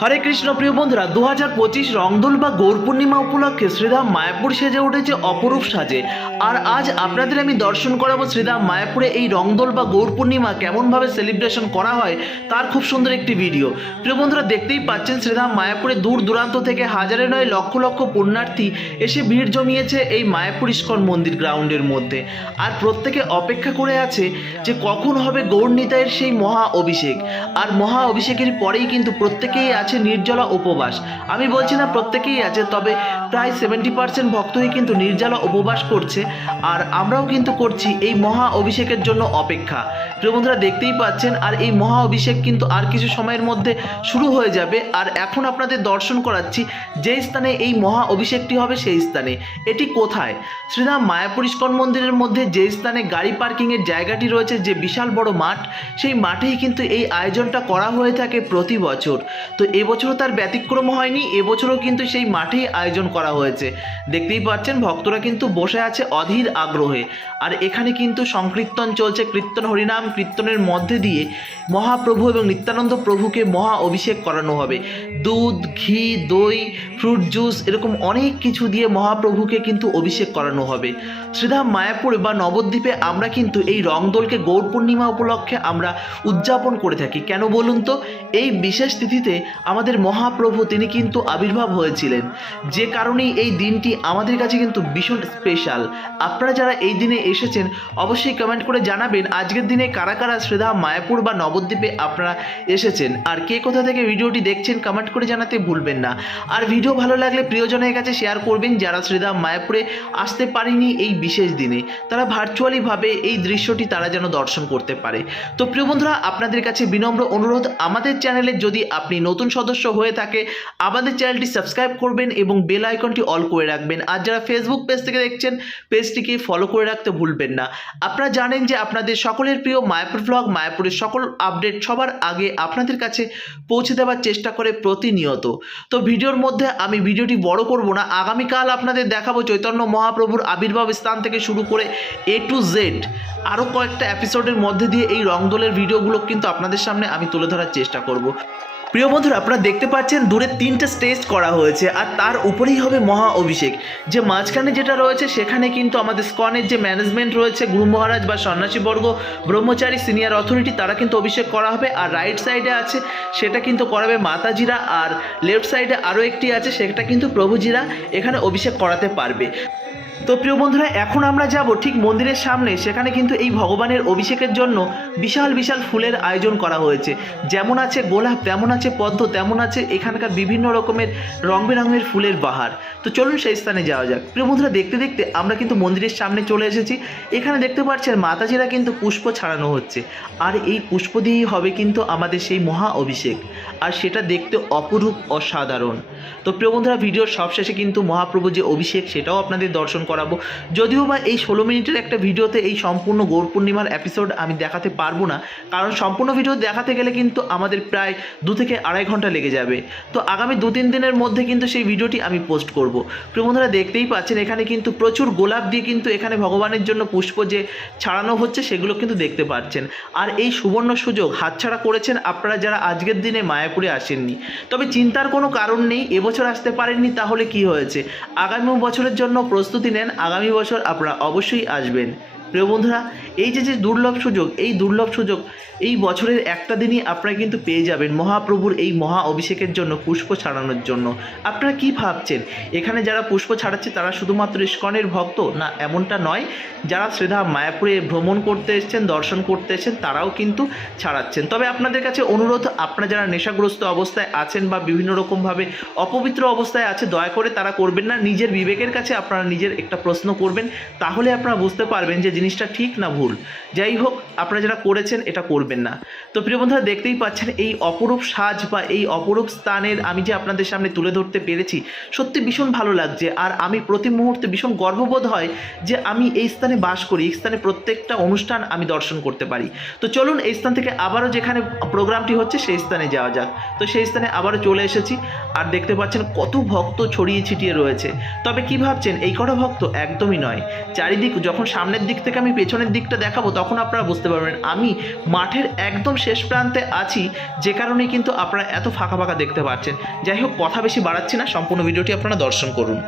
হরে কৃষ্ণ প্রিয় বন্ধুরা দু হাজার পঁচিশ রংদোল বা গৌর পূর্ণিমা উপলক্ষে শ্রীধাম মায়াপুর সেজে উঠেছে অপরূপ সাজে। আর আজ আপনাদের আমি দর্শন করাবো শ্রীধাম মায়াপুরে এই রংদোল বা গৌর পূর্ণিমা কেমনভাবে সেলিব্রেশন করা হয়, তার খুব সুন্দর একটি ভিডিও প্রিয় বন্ধুরা, দেখতেই পাচ্ছেন শ্রীধাম মায়াপুরে দূর দূরান্ত থেকে হাজারে নয় লক্ষ লক্ষ পুণ্যার্থী এসে ভিড় জমিয়েছে এই মায়াপুর ইস্কন মন্দির গ্রাউন্ডের মধ্যে। আর প্রত্যেকে অপেক্ষা করে আছে যে কখন হবে গৌর নিতাইয়ের সেই মহা অভিষেক। আর মহা অভিষেকের পরেই কিন্তু প্রত্যেকেই আছে নির্জলা উপবাস। আমি বলছি না প্রত্যেকেই আছে, তবে প্রায় সেভেন্টি পার্সেন্ট ভক্তই কিন্তু নির্জলা উপবাস করছে, আর আমরাও কিন্তু করছি এই মহা অভিষেকের জন্য অপেক্ষা। প্রিয় বন্ধুরা, দেখতেই পাচ্ছেন, আর এই মহা অভিষেক কিন্তু আর কিছু সময়ের মধ্যে শুরু হয়ে যাবে, আর এখন আপনাদের দর্শন করাচ্ছি যে স্থানে এই মহা অভিষেকটি হবে সেই স্থানে। এটি কোথায়? শ্রীরাম মায়াপুর ইস্কন মন্দিরের মধ্যে যে স্থানে গাড়ি পার্কিংয়ের জায়গাটি রয়েছে, যে বিশাল বড় মাঠ, সেই মাঠেই কিন্তু এই আয়োজনটা করা হয়ে থাকে প্রতি বছর। তো এবছরও তার ব্যতিক্রম হয়নি, এবছরও কিন্তু সেই মাঠেই আয়োজন করা হয়েছে। দেখতেই পাচ্ছেন, ভক্তরা কিন্তু বসে আছে অধীর আগ্রহে। আর এখানে কিন্তু সংকীর্তন চলছে, কীর্তন হরিনাম, কীর্তনের মধ্যে দিয়ে মহাপ্রভু এবং নিত্যানন্দ প্রভুকে মহা অভিষেক করানো হবে। দুধ, ঘি, দই, ফ্রুট জুস, এরকম অনেক কিছু দিয়ে মহাপ্রভুকে কিন্তু অভিষেক করানো হবে। শ্রীধাম মায়াপুর বা নবদ্বীপে আমরা কিন্তু এই রংদোলকে গৌর পূর্ণিমা উপলক্ষে আমরা উদযাপন করে থাকি। কেন বলুন তো? এই বিশেষ তিথিতে আমাদের মহাপ্রভু তিনি কিন্তু আবির্ভাব হয়েছিলেন। যে কারণেই এই দিনটি আমাদের কাছে কিন্তু ভীষণ স্পেশাল আপনারা যারা এই দিনে এসেছেন, অবশ্যই কমেন্ট করে জানাবেন, আজকের দিনে কারা কারা শ্রীধাম মায়াপুর বা নবদ্বীপে আপনারা এসেছেন? আর কে কোথা থেকে ভিডিওটি দেখছেন কমেন্ট করে জানাতে ভুলবেন না। আর ভিডিও ভালো লাগলে প্রিয়জনের কাছে শেয়ার করবেন, যারা শ্রীধাম মায়াপুরে আসতে পারেনি এই বিশেষ দিনে তারা ভার্চুয়ালিভাবে এই দৃশ্যটি তারা যেন দর্শন করতে পারে। তো প্রিয় বন্ধুরা, আপনাদের কাছে বিনম্র অনুরোধ, আমাদের চ্যানেলে যদি আপনি নতুন সদস্য হয়ে থাকে, আমাদের চ্যানেলটি সাবস্ক্রাইব করবেন এবং বেল আইকনটি অল করে রাখবেন। আর যারা ফেসবুক পেজ থেকে দেখছেন পেজটিকে ফলো করে রাখতে ভুলবেন না। আপনারা জানেন যে আপনাদের সকলের প্রিয় মায়াপুর ব্লগ মায়াপুরের সকল আপডেট সবার আগে আপনাদের কাছে পৌঁছে দেওয়ার চেষ্টা করে প্রতিনিয়ত। তো ভিডিওর মধ্যে আমি ভিডিওটি বড় করব না, আগামীকাল আপনাদের দেখাবো চৈতন্য মহাপ্রভুর আবির্ভাব স্থান থেকে শুরু করে এ টু জেড আরও কয়েকটা এপিসোডের মধ্যে দিয়ে এই রংদোলের ভিডিওগুলো কিন্তু আপনাদের সামনে আমি তুলে ধরার চেষ্টা করব। প্রিয় বন্ধুরা, আপনারা দেখতে পাচ্ছেন দূরে তিনটে স্টেজ করা হয়েছে আর তার উপরেই হবে মহা অভিষেক। যে মাঝখানে যেটা রয়েছে, সেখানে কিন্তু আমাদের স্কনের যে ম্যানেজমেন্ট রয়েছে, গুরু মহারাজ বা সন্ন্যাসীবর্গ ব্রহ্মচারী সিনিয়র অথরিটি তারা কিন্তু অভিষেক করা হবে। আর রাইট সাইডে আছে, সেটা কিন্তু করাবে মাতাজিরা আর লেফট সাইডে আরও একটি আছে, সেটা কিন্তু প্রভুজিরা এখানে অভিষেক করাতে পারবে। তো প্রিয় বন্ধুরা, এখন আমরা যাব ঠিক মন্দিরের সামনে। সেখানে কিন্তু এই ভগবানের অভিষেকের জন্য বিশাল বিশাল ফুলের আয়োজন করা হয়েছে। যেমন আছে গোলাপ, তেমন আছে পদ্ম, তেমন আছে এখানকার বিভিন্ন রকমের রং বেরঙের ফুলের বাহার। তো চলুন সেই স্থানে যাওয়া যাক। প্রিয় বন্ধুরা, দেখতে দেখতে আমরা কিন্তু মন্দিরের সামনে চলে এসেছি। এখানে দেখতে পাচ্ছেন মাতাজিরা কিন্তু পুষ্প ছাড়ানো হচ্ছে। আর এই পুষ্প দিয়েই হবে কিন্তু আমাদের সেই মহা অভিষেক। আর সেটা দেখতে অপরূপ, অসাধারণ। তো প্রিয় বন্ধুরা, ভিডিওর সবশেষে কিন্তু মহাপ্রভু যে অভিষেক, সেটাও আপনাদের দর্শন করাবো। যদিও বা এই ষোলো মিনিটের একটা ভিডিওতে এই সম্পূর্ণ গৌর পূর্ণিমার এপিসোড আমি দেখাতে পারব না, কারণ সম্পূর্ণ ভিডিও দেখাতে গেলে কিন্তু আমাদের প্রায় দু থেকে আড়াই ঘণ্টা লেগে যাবে। তো আগামী দু তিন দিনের মধ্যে কিন্তু সেই ভিডিওটি আমি পোস্ট করব। প্রিয় বন্ধুরা, দেখতেই পাচ্ছেন, এখানে কিন্তু প্রচুর গোলাপ দিয়ে কিন্তু এখানে ভগবানের জন্য পুষ্প যে ছাড়ানো হচ্ছে, সেগুলো কিন্তু দেখতে পাচ্ছেন। আর এই সুবর্ণ সুযোগ হাতছাড়া করেছেন আপনারা যারা আজকের দিনে মায়াপুরে আসেননি। তবে চিন্তার কোনো কারণ নেই, এবছর আসতে পারেননি, তাহলে কি হয়েছে? আগামী বছরের জন্য প্রস্তুতি নেন, আগামী বছর আপনারা অবশ্যই আসবেন। প্রিয় বন্ধুরা এই যে যে দুর্লভ সুযোগ, এই দুর্লভ সুযোগ, এই বছরের একটা দিনই আপনারা কিন্তু পেয়ে যাবেন মহাপ্রভুর এই মহা অভিষেকের জন্য পুষ্প ছাড়ানোর জন্য। আপনারা কি ভাবছেন? এখানে যারা পুষ্প ছাড়াচ্ছে তারা শুধুমাত্র ইস্কনের ভক্ত? না, এমনটা নয়। যারা শ্রেধা মায়াপুরে ভ্রমণ করতে এসেছেন, দর্শন করতে এসেছেন, তারাও কিন্তু ছাড়াচ্ছেন। তবে আপনাদের কাছে অনুরোধ, আপনারা যারা নেশাগ্রস্ত অবস্থায় আছেন বা বিভিন্ন রকমভাবে অপবিত্র অবস্থায় আছে, দয়া করে তারা করবেন না। নিজের বিবেকের কাছে আপনারা নিজের একটা প্রশ্ন করবেন। তাহলে আপনারা বুঝতে পারবেন যে জিনিসটা ঠিক না ভুল। যাই হোক, আপনারা যারা করেছেন, এটা করবেন না। তো প্রিয় বন্ধুরা, দেখতেই পাচ্ছেন, এই অপরূপ সাজ বা এই অপরূপ স্থানের আমি যে আপনাদের সামনে তুলে ধরতে পেরেছি, সত্যি ভীষণ ভালো লাগছে। আর আমি প্রতি মুহূর্তে ভীষণ গর্ববোধ হয় যে আমি এই স্থানে বাস করি, এই স্থানে প্রত্যেকটা অনুষ্ঠান আমি দর্শন করতে পারি। তো চলুন, এই স্থান থেকে আবারও যেখানে প্রোগ্রামটি হচ্ছে, সেই স্থানে যাওয়া যাক। তো সেই স্থানে আবারও চলে এসেছি, আর দেখতে পাচ্ছেন কত ভক্ত ছড়িয়ে ছিটিয়ে রয়েছে। তবে কি ভাবছেন, এই কটা ভক্ত একদমই নয়। চারিদিক, যখন সামনের দিক থেকে আমি পেছনের দিকটা দেখাবো, তখন আপনারা বুঝতে বুঝতে পারবেন। আমি মাঠের একদম শেষ প্রান্তে আছি, যে কারণে কিন্তু আপনারা এত ফাঁকা ফাঁকা দেখতে পাচ্ছেন। যাই হোক, কথা বেশি বাড়াচ্ছি না, সম্পূর্ণ ভিডিওটি আপনারা দর্শন করুন।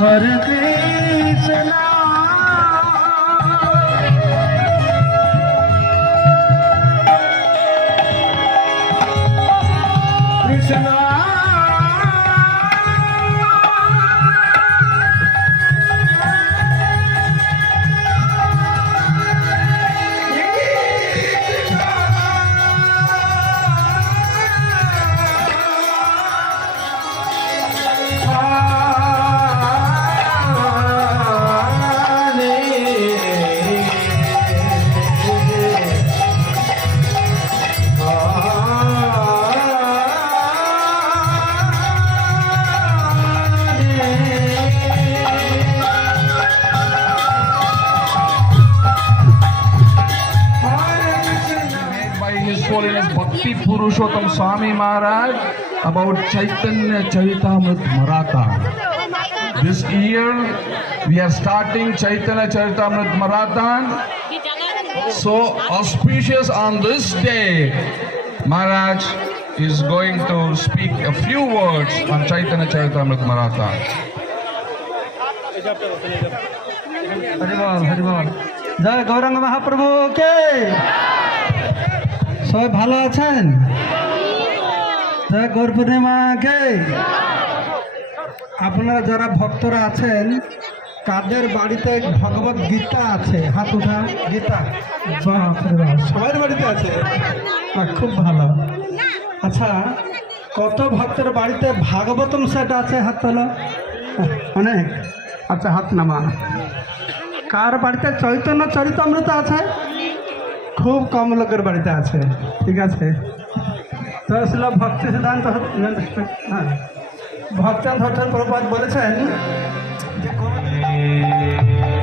হরে Purushottam Swami Maharaj about Chaitanya Charitamrit Maratha. This year we are starting Chaitanya Charitamrit Marathon. So auspicious on this day, Maharaj is going to speak a few words on Chaitanya Charitamrit Marathon. হরিবল হরিবল জয় গৌরাঙ্গ মহাপ্রভু কে সবাই ভালো আছেন জয় গৌর পূর্ণিমা কে? আপনারা যারা ভক্তরা আছেন কাদের বাড়িতে ভগবত গীতা আছে। হাত উঠা, গীতা। সবার বাড়িতে আছে? খুব ভালো। আচ্ছা কত ভক্তের বাড়িতে ভাগবতম সেট আছে? হাত তোলা। অনেক। আচ্ছা হাত নামা। কার বাড়িতে? চৈতন্য, চরিতামৃত আছে? খুব কম লোকের বাড়িতে আছে। ঠিক আছে। তো ছিল ভক্তি সিদ্ধান্ত হ্যাঁ। ভক্তান হঠাৎ প্রপাত বলেছেন যে কোনো-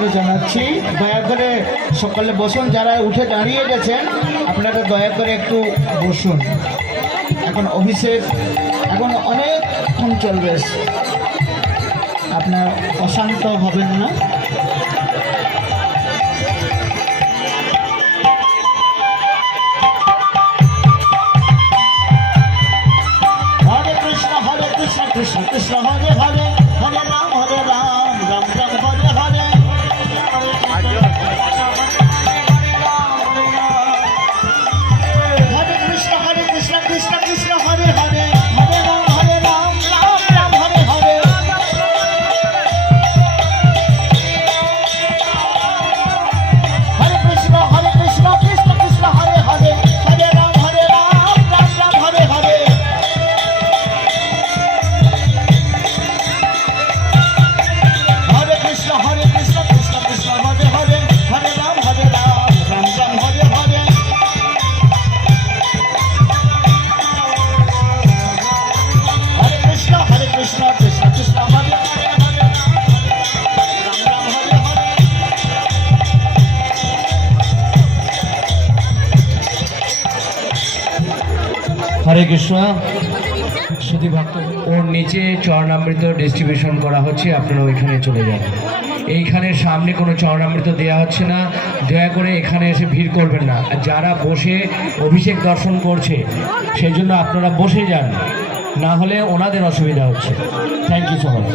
আমরা জানাচ্ছি। দয়া করে সকালে বসুন, যারা উঠে দাঁড়িয়ে গেছেন, আপনারা দয়া করে একটু বসুন। এখন অভিষেক এখন অনেকক্ষণ চলবে। আপনার অশান্ত হবেন না। কৃষ্ণ শুধু ভক্ত ওর নিচে চরণামৃত ডিস্ট্রিবিউশন করা হচ্ছে আপনারা ওইখানে চলে যান। এইখানে সামনে কোনো চরণামৃত দেওয়া হচ্ছে না। দয়া করে এখানে এসে ভিড় করবেন না। যারা বসে অভিষেক দর্শন করছে সেই জন্য আপনারা বসে যান। না হলে ওনাদের অসুবিধা হচ্ছে। Thank you so much